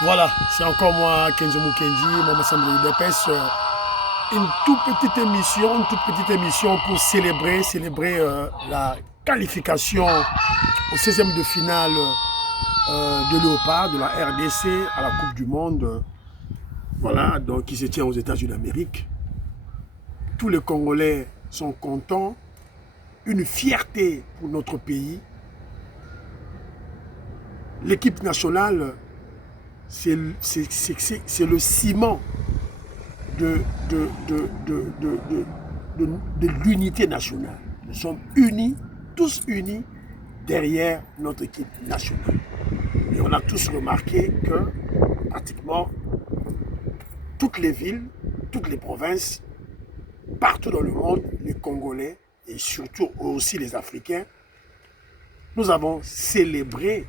Voilà, c'est encore moi, Kenzo Mukendi, mon ensemble de l'UDPS. Une toute petite émission pour célébrer la qualification au 16e de finale de Léopard, de la RDC à la Coupe du Monde. Voilà, donc qui se tient aux États-Unis d'Amérique. Tous les Congolais sont contents. Une fierté pour notre pays. L'équipe nationale, c'est le ciment de l'unité nationale. Nous sommes unis, tous unis, derrière notre équipe nationale. Et on a tous remarqué que pratiquement toutes les villes, toutes les provinces, partout dans le monde, les Congolais et surtout aussi les Africains, nous avons célébré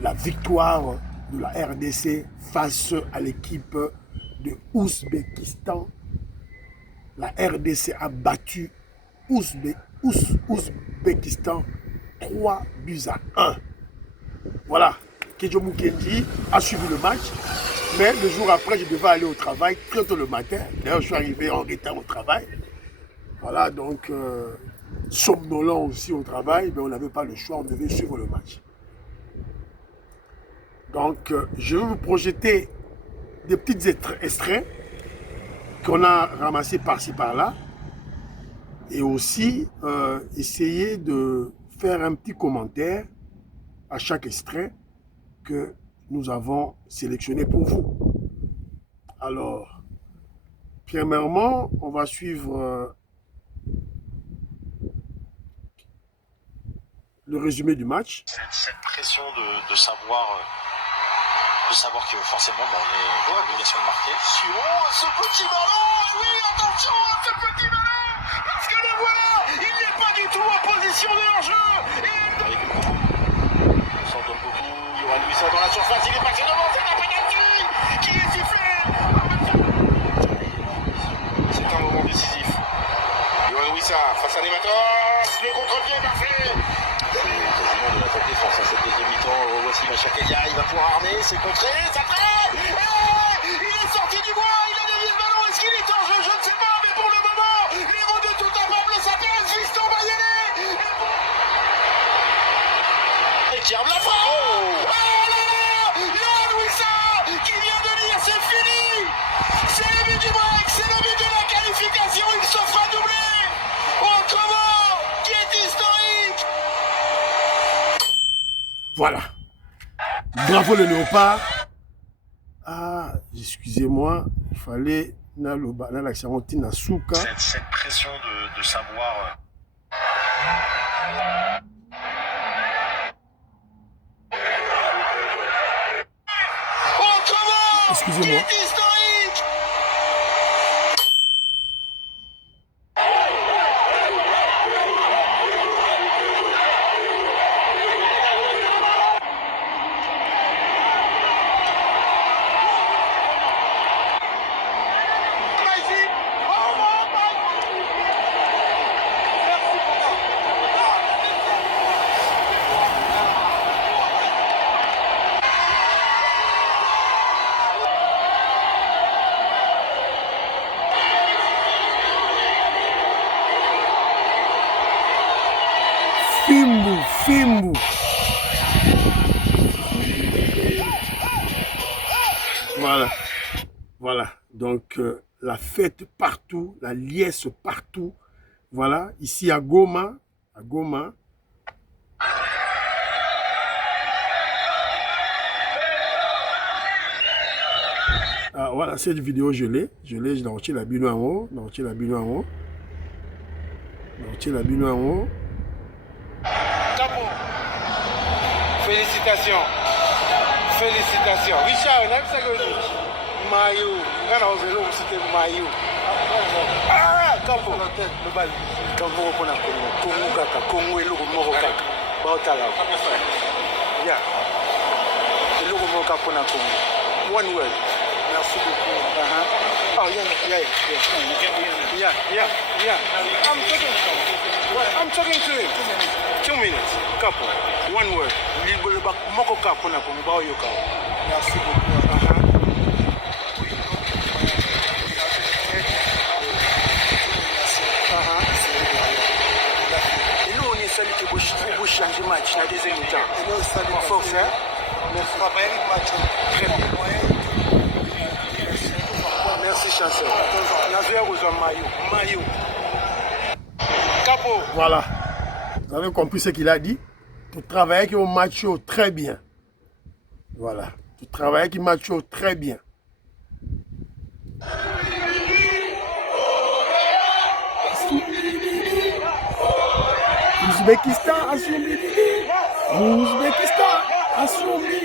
la victoire de la RDC face à l'équipe de Ouzbékistan. La RDC a battu Ouzbékistan 3-1. Voilà, Kenzo Mukendi a suivi le match, mais le jour après, je devais aller au travail, très tôt le matin. D'ailleurs, je suis arrivé en retard au travail. Voilà, donc, somnolent aussi au travail, mais on n'avait pas le choix, on devait suivre le match. Donc, je vais vous projeter des petits extraits qu'on a ramassés par-ci par-là et aussi essayer de faire un petit commentaire à chaque extrait que nous avons sélectionné pour vous. Alors, premièrement, on va suivre le résumé du match. Cette pression de savoir que forcément on est dans l'obligation de marquer. Ce petit ballon, oui, attention à ce petit ballon, parce que le voilà, il n'est pas du tout en position de hors-jeu. On s'en donne beaucoup. Yohan Wissa dans la surface, il est passé devant, c'est un penalty qui est sifflé. C'est un moment décisif. Yohan Wissa face à des Matos, le contre-pied parfait. Quasiment de la défense à cette deuxième mi-temps. Voici Machakelia, il va pouvoir armer, c'est contré, ça traîne. Il est sorti du bois, il a dévié le ballon, est-ce qu'il est en jeu? Je ne sais pas, mais pour le moment, l'héros de tout un peuple s'appelle Fiston Mayele. Et qui arme la frappe. Oh là là, Yohan Wissa qui vient de dire c'est fini. C'est le but du break, c'est le but de la qualification, il se fera doubler. Autrement, qui est historique. Voilà. Bravo le Léopard. Ah, excusez-moi, il fallait l'accent Tinasuka. Cette pression de savoir. Autrement, Excusez-moi. qui est historique. Fimbu. Voilà. Donc, la fête partout, la liesse partout. Voilà, ici à Goma. Ah, voilà, cette vidéo, je l'ai. J'ai lancé la bino en haut. Chapeau. Félicitations. Richard, on a vu ça que Mayo. C'était Mayo. Ah, Capo. Le bal. Capo, on a Congo et Logo Moro Kaka. Bautala. Yeah. Le Logo Moro Kaka na Congo. One word. Merci beaucoup. Oh, yeah. I'm talking to him. 2 minutes. Capo. One word. Moko Kaka na Congo. Merci beaucoup. travaillé le match très bien. Merci, chanceux. Maillot. Capo. Voilà. Vous avez compris ce qu'il a dit? Tu travailles au match très bien. Voilà. Tu travailles qui match très bien. Ouzbékistan assommé. Ouzbékistan assommé.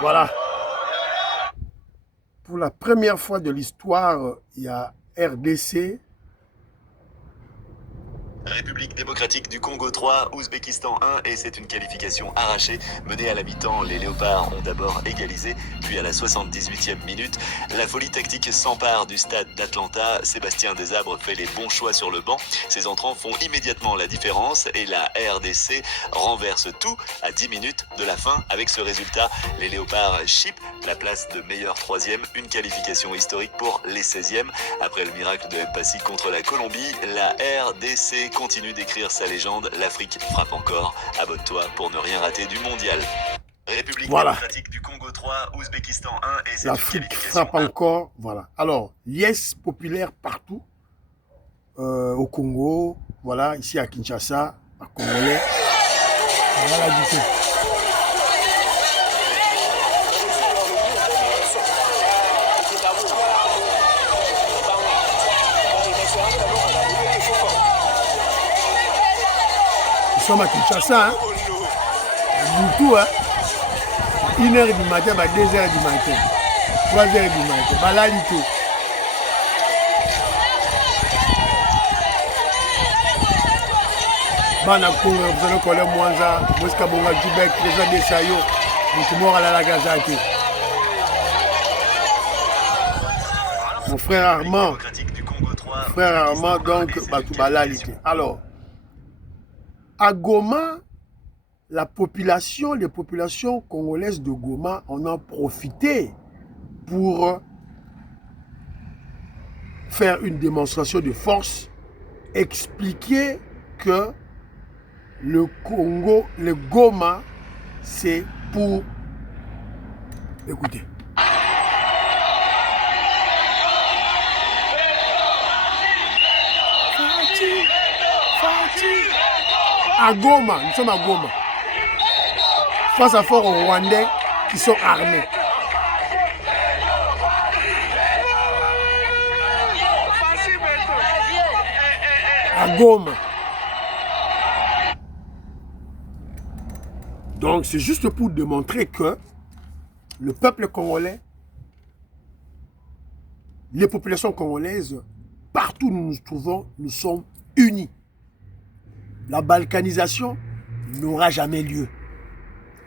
Voilà. Pour la première fois de l'histoire, il y a RDC. République démocratique du Congo 3, Ouzbékistan 1 et c'est une qualification arrachée. Menée à la mi-temps, les Léopards ont d'abord égalisé, puis à la 78e minute, la folie tactique s'empare du stade d'Atlanta. Sébastien Desabre fait les bons choix sur le banc. Ses entrants font immédiatement la différence et la RDC renverse tout à 10 minutes de la fin. Avec ce résultat, les Léopards chipent la place de meilleur troisième, une qualification historique pour les 16e. Après le miracle de Mpassi contre la Colombie, la RDC continue d'écrire sa légende. L'Afrique frappe encore. Abonne-toi pour ne rien rater du mondial. République démocratique du Congo 3, Ouzbékistan 1 et c'est l'Afrique frappe encore. Voilà. Alors, liesse populaire partout. Au Congo, voilà, ici à Kinshasa, à Congolais. Voilà du tout. Nous sommes à Kinshasa, hein. Du tout, hein. 1h du matin, 2h du matin, 3h du matin, là, du tout. Bana Congo, vous allez coller Mwanza, Mouska Bonga Djibek, président de Sayo, Moutoumor à la Gazaki. Mon frère Armand, donc, Batoubalalité. Alors, à Goma, les populations congolaises de Goma en ont profité pour faire une démonstration de force, expliquer que le Congo, le Goma, c'est pour... Écoutez. À Goma, nous sommes à Goma. Face à fort aux Rwandais qui sont armés. À Goma. Donc c'est juste pour démontrer que le peuple congolais, les populations congolaises, partout où nous nous trouvons, nous sommes unis. La balkanisation n'aura jamais lieu.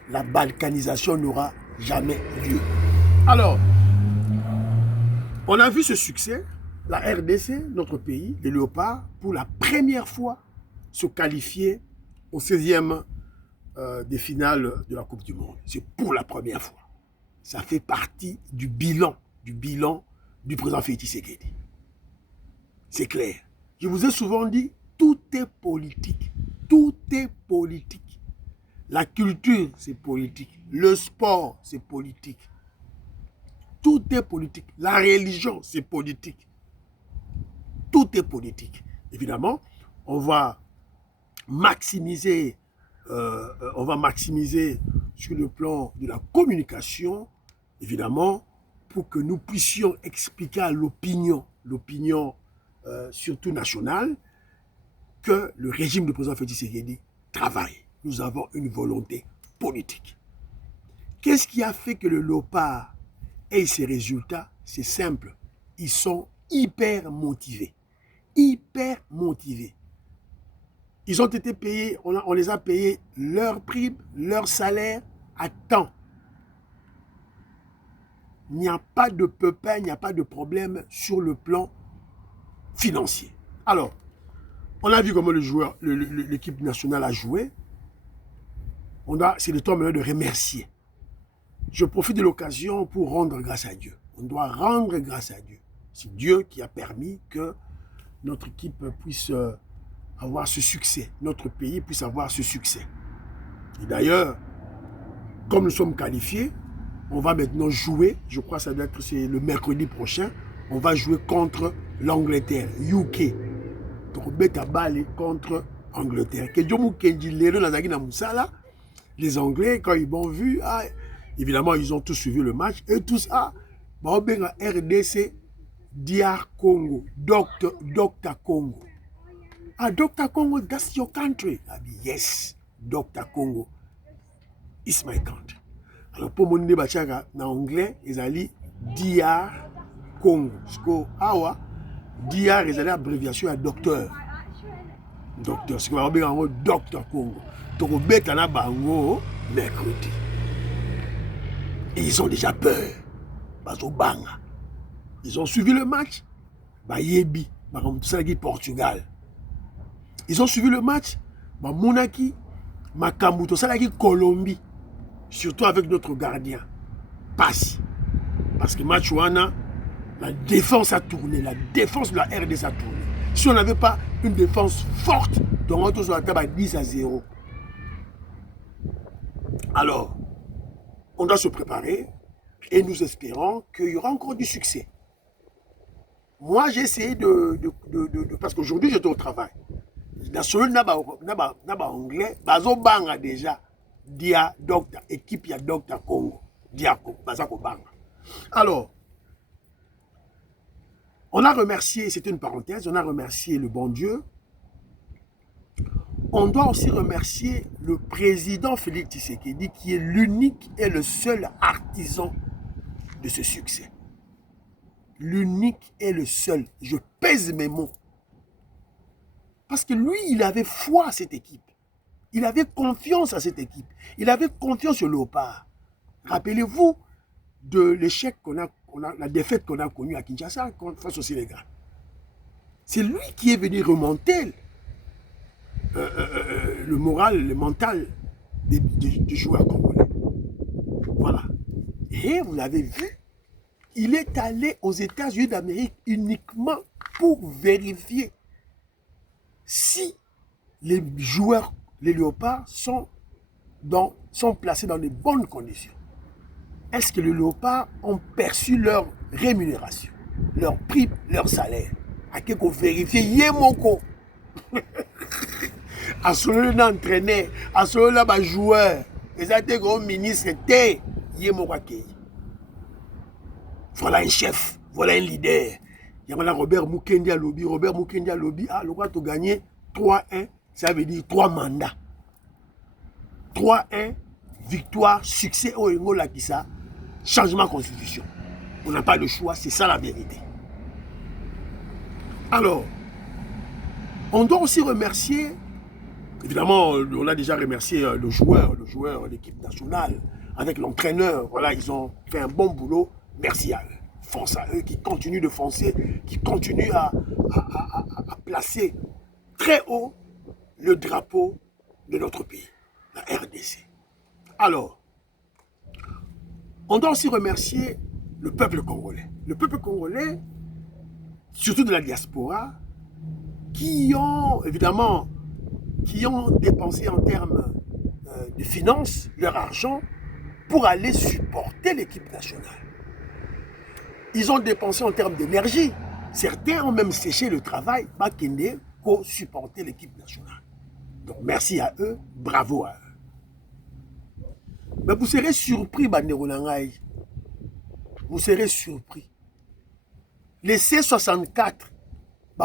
La balkanisation n'aura jamais lieu. Alors, on a vu ce succès, la RDC, notre pays, les Léopards, pour la première fois se qualifier au 16e des finales de la Coupe du Monde. C'est pour la première fois. Ça fait partie du bilan du président Félix Tshisekedi. C'est clair. Je vous ai souvent dit, tout est politique. Tout est politique. La culture, c'est politique. Le sport, c'est politique. Tout est politique. La religion, c'est politique. Tout est politique. Évidemment, on va maximiser sur le plan de la communication, évidemment, pour que nous puissions expliquer à l'opinion surtout nationale, que le régime du président Félix Tshisekedi travaille. Nous avons une volonté politique. Qu'est-ce qui a fait que le Léopard ait ces résultats? C'est simple. Ils sont hyper motivés. Hyper motivés. Ils ont été payés, on les a payés leur prime, leur salaire à temps. Il n'y a pas de pépin, il n'y a pas de problème sur le plan financier. Alors, on a vu comment l'équipe nationale a joué. C'est le temps maintenant de remercier. Je profite de l'occasion pour rendre grâce à Dieu. On doit rendre grâce à Dieu. C'est Dieu qui a permis que notre équipe puisse avoir ce succès. Notre pays puisse avoir ce succès. Et d'ailleurs, comme nous sommes qualifiés, on va maintenant jouer, je crois que ça doit être le mercredi prochain, on va jouer contre l'Angleterre, UK. Donc, beta balle contre Angleterre. Les Anglais, quand ils m'ont vu, évidemment, ils ont tous suivi le match, et tous, RDC, DR Congo, Dr. Congo. Dr. Congo, that's your country. Yes, Dr. Congo is my country. Alors, pour mon débat en anglais, ils allaient DR Congo. Parce que, DR, ils allaient abréviation à docteur. Docteur, c'est qu'on va dire Dr. Congo. Donc, on met un bango mercredi. Et ils ont déjà peur. Ils ont suivi le match. Yebi, Portugal. Ils ont suivi le match. Monaki, Makambuto, Colombie. Surtout avec notre gardien. Passe. Parce que match Wana, la défense a tourné. La défense de la RDC a tourné. Si on n'avait pas une défense forte, donc on se retrouve à 10-0. Alors, on doit se préparer et nous espérons qu'il y aura encore du succès. Moi, j'ai essayé parce qu'aujourd'hui, j'étais au travail. National naba anglais, bazo banga déjà. Dia docteur, équipe ya Dr. Congo. Dia bazako banga. Alors, on a remercié, c'est une parenthèse, on a remercié le bon Dieu. On doit aussi remercier le président Félix Tshisekedi qui est l'unique et le seul artisan de ce succès. L'unique et le seul. Je pèse mes mots. Parce que lui, il avait foi à cette équipe. Il avait confiance à cette équipe. Il avait confiance au Léopard. Rappelez-vous de l'échec la défaite qu'on a connue à Kinshasa face au Sénégal. C'est lui qui est venu remonter le moral, le mental des joueurs congolais. Voilà. Et vous l'avez vu, il est allé aux États-Unis d'Amérique uniquement pour vérifier si les joueurs, les Léopards, sont placés dans de bonnes conditions. Est-ce que les Léopards ont perçu leur rémunération, leur prix, leur salaire? À qui qu'on vérifie, Yemoko. À celui là entraîneur, à celui là joueur, les intégrants ministres étaient Yemoko. Voilà un chef, voilà un leader. Il y a Robert Mukendi à lobby. Robert Mukendi à lobby. Le droit de gagner 3-1, ça veut dire 3 mandats. 3-1, victoire, succès au Ngola Kissa, changement de constitution. On n'a pas le choix, c'est ça la vérité. Alors, on doit aussi remercier, évidemment, on a déjà remercié le joueur de l'équipe nationale, avec l'entraîneur. Voilà, ils ont fait un bon boulot. Merci à eux. Force à eux qui continuent de foncer, qui continuent à placer très haut le drapeau de notre pays, la RDC. Alors, on doit aussi remercier le peuple congolais. Le peuple congolais, surtout de la diaspora, qui ont dépensé en termes de finances leur argent pour aller supporter l'équipe nationale. Ils ont dépensé en termes d'énergie. Certains ont même séché le travail pour supporter l'équipe nationale. Donc merci à eux, bravo à eux. Mais vous serez surpris, Bandero Nangaï. Vous serez surpris. Les C64,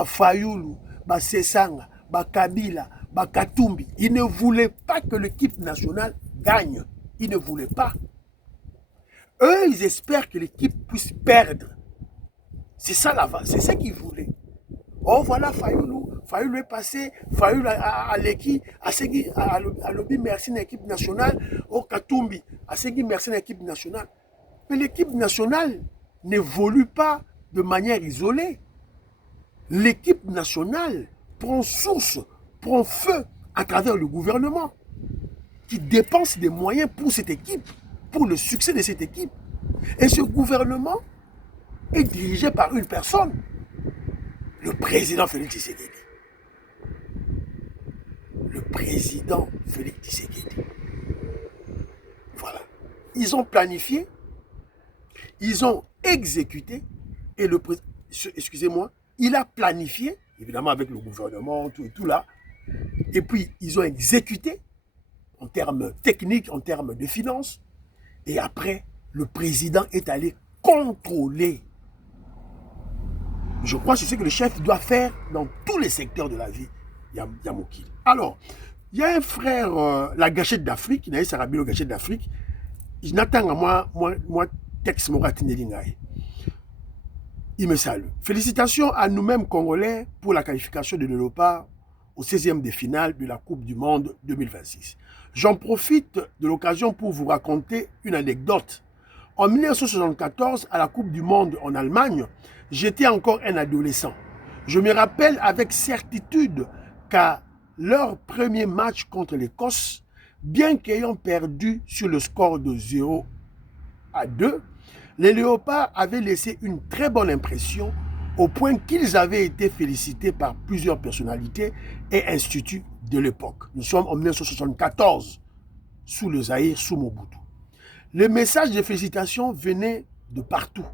Fayoulou, Sesanga, Kabila, Katumbi, ils ne voulaient pas que l'équipe nationale gagne. Ils ne voulaient pas. Eux, ils espèrent que l'équipe puisse perdre. C'est ça c'est ça qu'ils voulaient. Oh voilà, Fayoulou est passé, Fayoulou à l'équipe, à lobby merci l'équipe nationale, oh Katumbi, à Segui merci l'équipe nationale. Mais l'équipe nationale n'évolue pas de manière isolée. L'équipe nationale prend source, prend feu à travers le gouvernement qui dépense des moyens pour cette équipe, pour le succès de cette équipe. Et ce gouvernement est dirigé par une personne, le président Félix Tshisekedi. le président Félix Tshisekedi. Voilà. Ils ont planifié, ils ont exécuté, et le président, excusez-moi, il a planifié, évidemment avec le gouvernement, tout et tout là, et puis ils ont exécuté en termes techniques, en termes de finances, et après, le président est allé contrôler. Je crois que c'est ce que le chef doit faire dans tous les secteurs de la vie. Yamokil. Alors, il y a un frère, la gâchette d'Afrique, il y a Sarabino gâchette d'Afrique. Je n'attends à moi, texte Moratinelingay. Il me salue. Félicitations à nous-mêmes Congolais pour la qualification de Léopard au 16e de finale de la Coupe du Monde 2026. J'en profite de l'occasion pour vous raconter une anecdote. En 1974, à la Coupe du Monde en Allemagne, j'étais encore un adolescent. Je me rappelle avec certitude qu'à leur premier match contre l'Écosse, bien qu'ayant perdu sur le score de 0-2, les Léopards avaient laissé une très bonne impression au point qu'ils avaient été félicités par plusieurs personnalités et instituts de l'époque. Nous sommes en 1974, sous le Zaïre, sous Mobutu. Les messages de félicitations venaient de partout.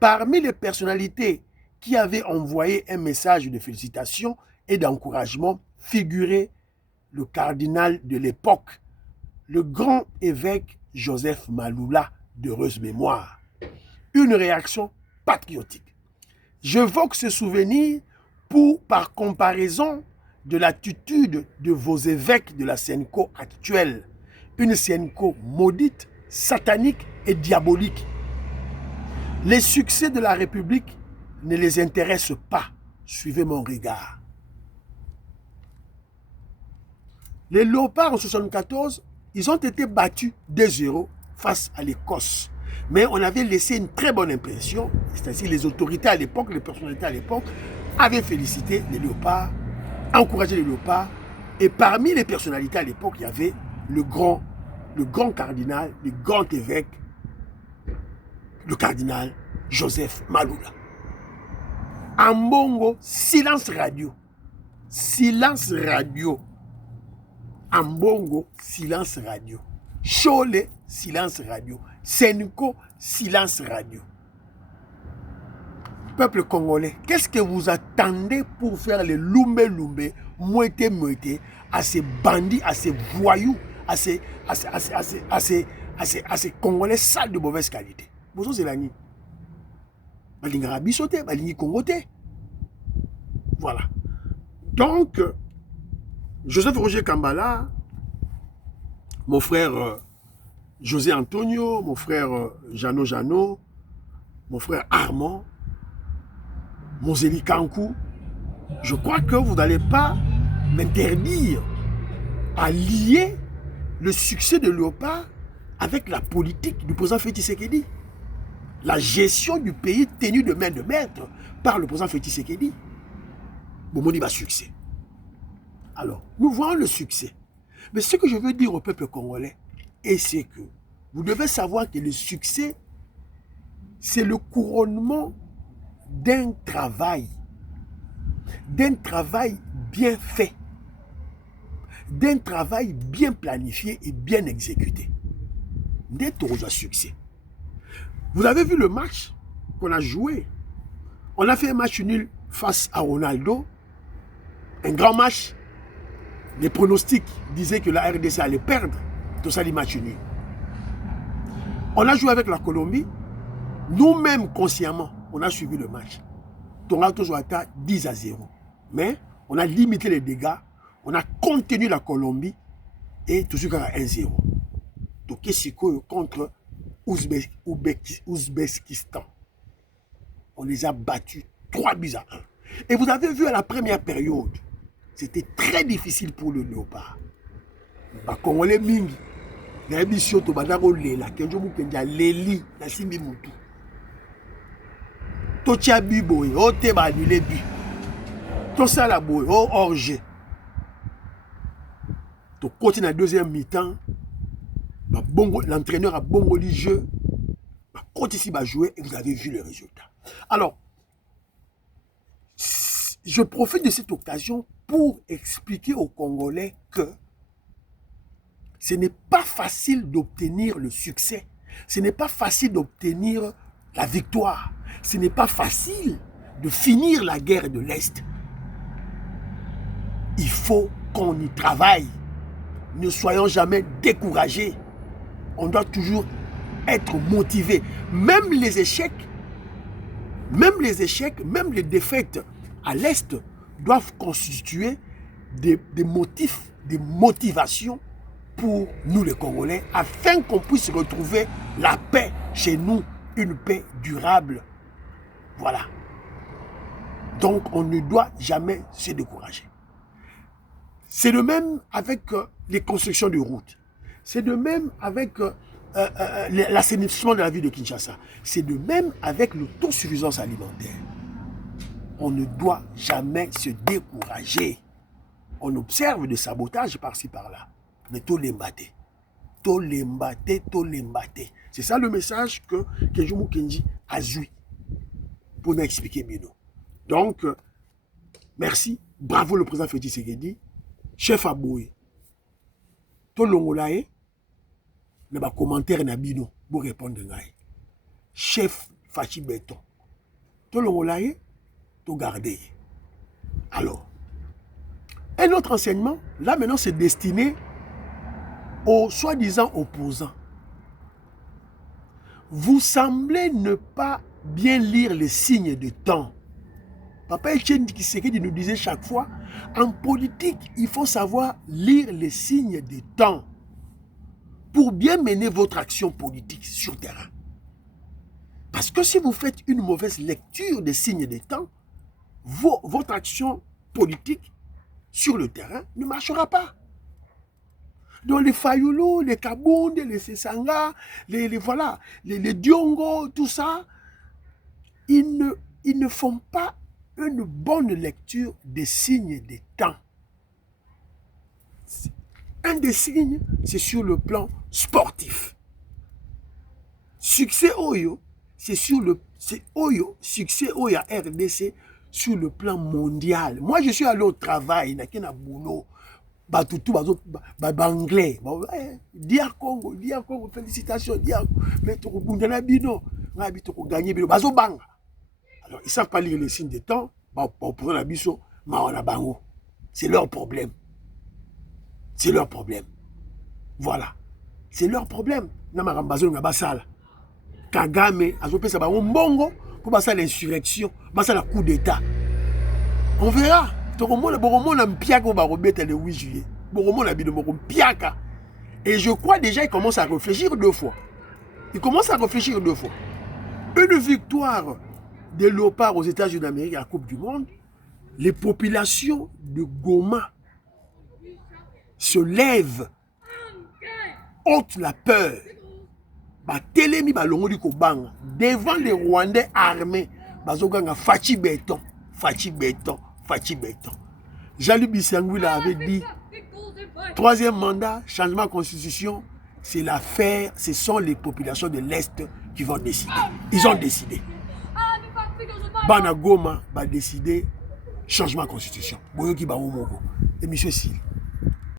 Parmi les personnalités qui avaient envoyé un message de félicitations et d'encouragement figurait le cardinal de l'époque, le grand évêque Joseph Maloula, d'heureuse mémoire. Une réaction patriotique. J'évoque ce souvenir par comparaison de l'attitude de vos évêques de la Senko actuelle, une Senko maudite, satanique et diabolique. Les succès de la République ne les intéressent pas. Suivez mon regard. Les Léopards en 1974, ils ont été battus 2-0 face à l'Écosse. Mais on avait laissé une très bonne impression, c'est-à-dire les autorités à l'époque, les personnalités à l'époque, avaient félicité les Léopards, encouragé les Léopards. Et parmi les personnalités à l'époque, il y avait le grand cardinal, le grand évêque, le cardinal Joseph Maloula. Ambongo, silence radio. Silence radio. Ambongo, silence radio. Chole, silence radio. Senko, silence radio. Peuple congolais, qu'est-ce que vous attendez pour faire les lumbe-lumbe, mouette-mouette à ces bandits, à ces voyous, à ces Congolais sales de mauvaise qualité? Bonjour, c'est l'année. Balingi Rabisote, Balingi Congote. Voilà. Donc, Joseph Roger Kambala, mon frère José Antonio, mon frère Jano, mon frère Armand, Moseli Kankou, je crois que vous n'allez pas m'interdire à lier le succès de Léopard avec la politique du président Félix Tshisekedi. La gestion du pays tenue de main de maître par le président Félix Tshisekedi. Bomoni va succès. Alors, nous voyons le succès. Mais ce que je veux dire au peuple congolais, c'est que vous devez savoir que le succès, c'est le couronnement d'un travail bien fait, d'un travail bien planifié et bien exécuté. D'être aux succès. Vous avez vu le match qu'on a joué. On a fait un match nul face à Ronaldo. Un grand match. Les pronostics disaient que la RDC allait perdre. Tout ça, les matchs nuls. On a joué avec la Colombie. Nous-mêmes, consciemment, on a suivi le match. Toronto Joata 10-0. Mais on a limité les dégâts. On a contenu la Colombie. Et tout ce qui a 1-0. Donc, Kessiko contre Ouzbékistan. On les a battus 3-1. Et vous avez vu à la première période, c'était très difficile pour le Léopard. Les Congolais mingi, na émission to badako lela, kenjo mukenja leli na simbi mutu. To tia biboy, o te ba annulé bi. To sala boy, o hors-jeu. To continue na deuxième mi-temps. L'entraîneur a bongo le jeu. Quand ici va jouer et vous avez vu le résultat. Alors, je profite de cette occasion pour expliquer aux Congolais que ce n'est pas facile d'obtenir le succès. Ce n'est pas facile d'obtenir la victoire. Ce n'est pas facile de finir la guerre de l'Est. Il faut qu'on y travaille. Ne soyons jamais découragés. On doit toujours être motivé. Même les échecs, même les défaites à l'Est doivent constituer des motifs, des motivations pour nous les Congolais, afin qu'on puisse retrouver la paix chez nous, une paix durable. Voilà. Donc on ne doit jamais se décourager. C'est de même avec les constructions de routes. C'est de même avec l'assainissement de la ville de Kinshasa. C'est de même avec l'autosuffisance alimentaire. On ne doit jamais se décourager. On observe des sabotages par-ci par-là. Mais tout l'embâté. Tout l'embâté, tout l'embâté. C'est ça le message que Kenjoumou Kenji a joué pour nous expliquer bien. Donc, merci. Bravo le président Félix Tshisekedi. Chef Aboué. Tout l'ongolaye. Le commentaire na bino pour répondre ngaï. Chef Fachi Béton. Tout l'ongolaye. Tout garder. Alors, un autre enseignement, là maintenant c'est destiné aux soi-disant opposants. Vous semblez ne pas bien lire les signes de temps. Papa Etienne Tshisekedi nous disait chaque fois, en politique, il faut savoir lire les signes de temps pour bien mener votre action politique sur terrain. Parce que si vous faites une mauvaise lecture des signes de temps, votre action politique sur le terrain ne marchera pas. Donc les Fayulu, les Kabound, les Sesanga, les Diongo, tout ça, ils ne font pas une bonne lecture des signes des temps. Un des signes, c'est sur le plan sportif. Succès Oyo, c'est sur le succès Oyo à RDC sur le plan mondial. Moi, je suis allé au travail, n'a qu'un boulot. Batutu, anglais. Dia Congo, félicitations, dia. Mais tu as bino, gagné bino. Bazo banga. Alors, ils ne savent pas lire les signes de temps. Pour la biso, c'est leur problème. C'est leur problème. Voilà. C'est leur problème. Kagame, ça va mbongo pour passer l'insurrection, passer la coup d'état. On verra. Le 8 juillet. Et je crois déjà qu'il commence à réfléchir deux fois. Il commence à réfléchir deux fois. Une victoire de Léopard aux États-Unis d'Amérique à la Coupe du Monde, les populations de Goma se lèvent, ôtent la peur, devant les Rwandais armés, Fachi Béton. Jean-Luc Bissangouila avait dit, troisième mandat, changement de constitution, c'est l'affaire, ce sont les populations de l'Est qui vont décider. Ils ont décidé. Bana Goma va décider changement de constitution. Et monsieur Sil.